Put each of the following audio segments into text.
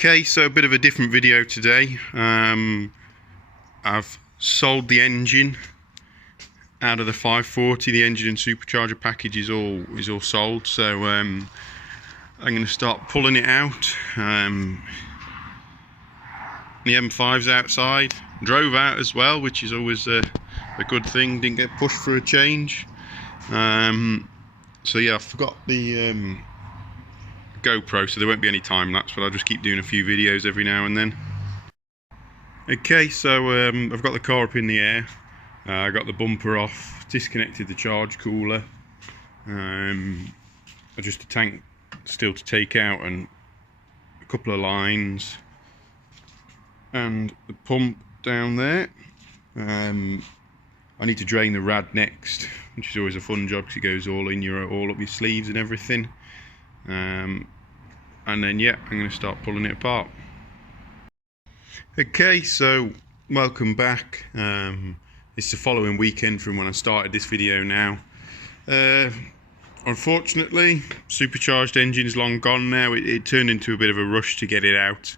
Okay, so a bit of a different video today. I've sold the engine out of the 540. The engine and supercharger package is all sold. So I'm going to start pulling it out. The M5's outside. Drove out as well, which is always a good thing. Didn't get pushed for a change. So yeah, I forgot the GoPro, so there won't be any time lapse, but I'll just keep doing a few videos every now and then. Okay, so I've got the car up in the air. I got the bumper off, disconnected the charge cooler. Just a tank still to take out and a couple of lines, and the pump down there. I need to drain the rad next, which is always a fun job because it goes all up your sleeves and everything. And then yeah, I'm going to start pulling it apart. Okay, so welcome back. It's the following weekend from when I started this video now. Unfortunately, supercharged engine is long gone now. It turned into a bit of a rush to get it out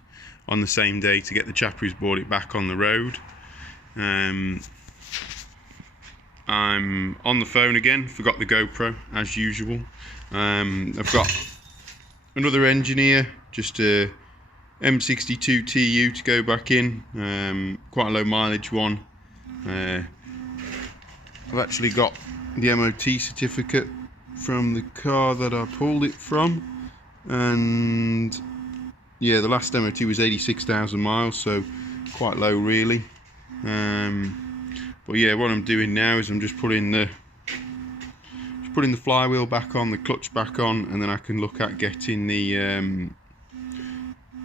on the same day to get the chap who's bought it back on the road. I'm on the phone again, forgot the GoPro as usual. I've got another engineer, just a M62 TU to go back in, quite a low mileage one. I've actually got the MOT certificate from the car that I pulled it from, and yeah, the last MOT was 86,000 miles, so quite low really. But yeah, what I'm doing now is I'm just putting the flywheel back on, the clutch back on, and then I can look at getting the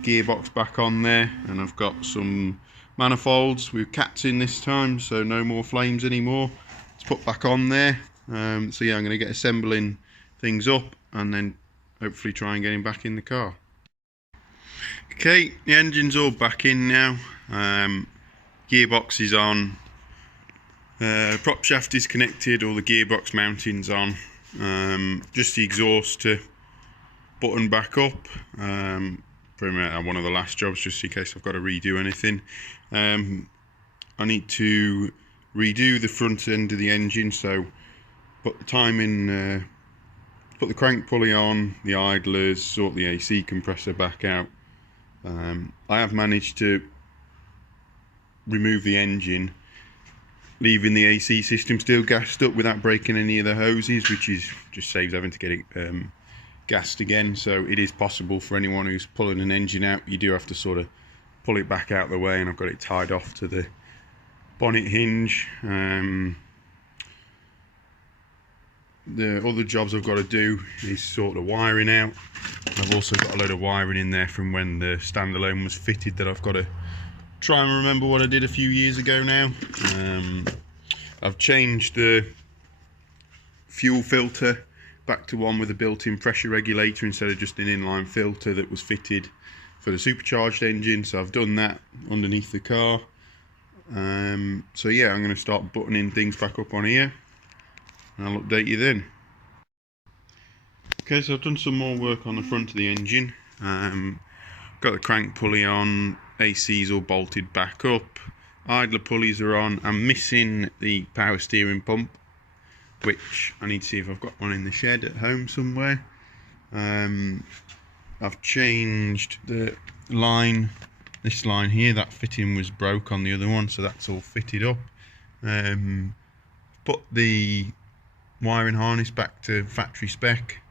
gearbox back on there. And I've got some manifolds with cats in this time, so no more flames anymore to put back on there. So yeah, I'm going to get assembling things up and then hopefully try and get him back in the car. Okay, the engine's all back in now. Gearbox is on. Prop shaft is connected, all the gearbox mounting's on. Just the exhaust to button back up. Pretty much one of the last jobs, just in case I've got to redo anything. I need to redo the front end of the engine, so put the timing, put the crank pulley on, the idlers, sort the AC compressor back out. I have managed to remove the engine, leaving the AC system still gassed up without breaking any of the hoses, which is just saves having to get it gassed again. So it is possible for anyone who's pulling an engine out. You do have to sort of pull it back out of the way, and I've got it tied off to the bonnet hinge. The other jobs I've got to do is sort the wiring out. I've also got a load of wiring in there from when the standalone was fitted that I've got to try and remember what I did a few years ago now. I've changed the fuel filter back to one with a built-in pressure regulator instead of just an inline filter that was fitted for the supercharged engine. So I've done that underneath the car. So yeah, I'm going to start buttoning things back up on here, and I'll update you then. Okay, so I've done some more work on the front of the engine. Got the crank pulley on, AC's all bolted back up, idler pulleys are on. I'm missing the power steering pump, which I need to see if I've got one in the shed at home somewhere. I've changed the line, this line here, that fitting was broke on the other one, so that's all fitted up. Put the wiring harness back to factory spec.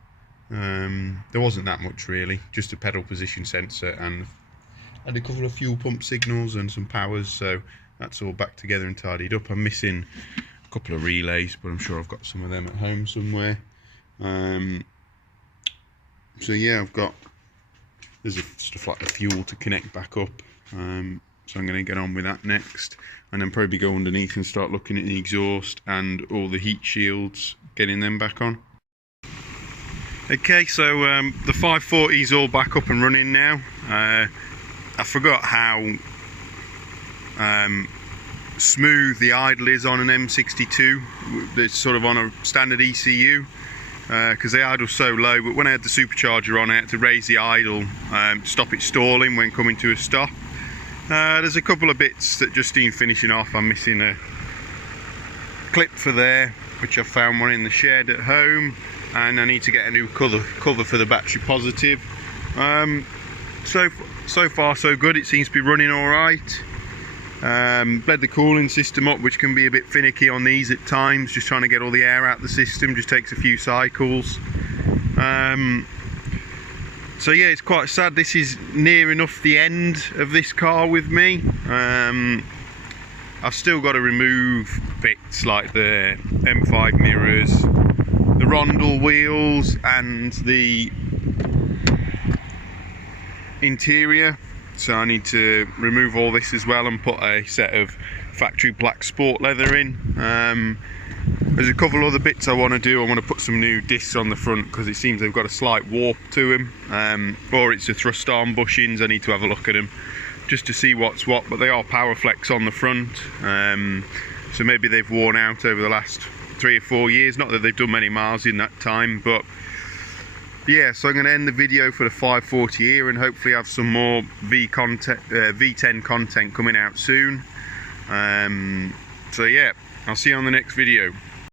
There wasn't that much really, just a pedal position sensor and a couple of fuel pump signals and some powers, so that's all back together and tidied up. I'm missing a couple of relays, but I'm sure I've got some of them at home somewhere. So yeah, there's stuff like the fuel to connect back up, so I'm going to get on with that next, and then probably go underneath and start looking at the exhaust and all the heat shields, getting them back on. Okay, so the 540 is all back up and running now. I forgot how smooth the idle is on an M62. It's sort of on a standard ECU. because they idle so low. But when I had the supercharger on, I had to raise the idle to stop it stalling when coming to a stop. There's a couple of bits that just need finishing off. I'm missing a clip for there, which I found one in the shed at home, and I need to get a new cover for the battery positive. So far so good. It seems to be running all right. Bled the cooling system up, which can be a bit finicky on these at times. Just trying to get all the air out of the system just takes a few cycles. So yeah, it's quite sad. This is near enough the end of this car with me. I've still got to remove bits like the M5 mirrors, the rondel wheels and the interior. So I need to remove all this as well and put a set of factory black sport leather in. There's a couple other bits I want to do. I want to put some new discs on the front because it seems they've got a slight warp to them, or it's the thrust arm bushings. I need to have a look at them just to see what's what, but they are Powerflex on the front, so maybe they've worn out over the last 3 or 4 years. Not that they've done many miles in that time, but yeah. So I'm going to end the video for the 540 here and hopefully have some more V10 content coming out soon. So yeah, I'll see you on the next video.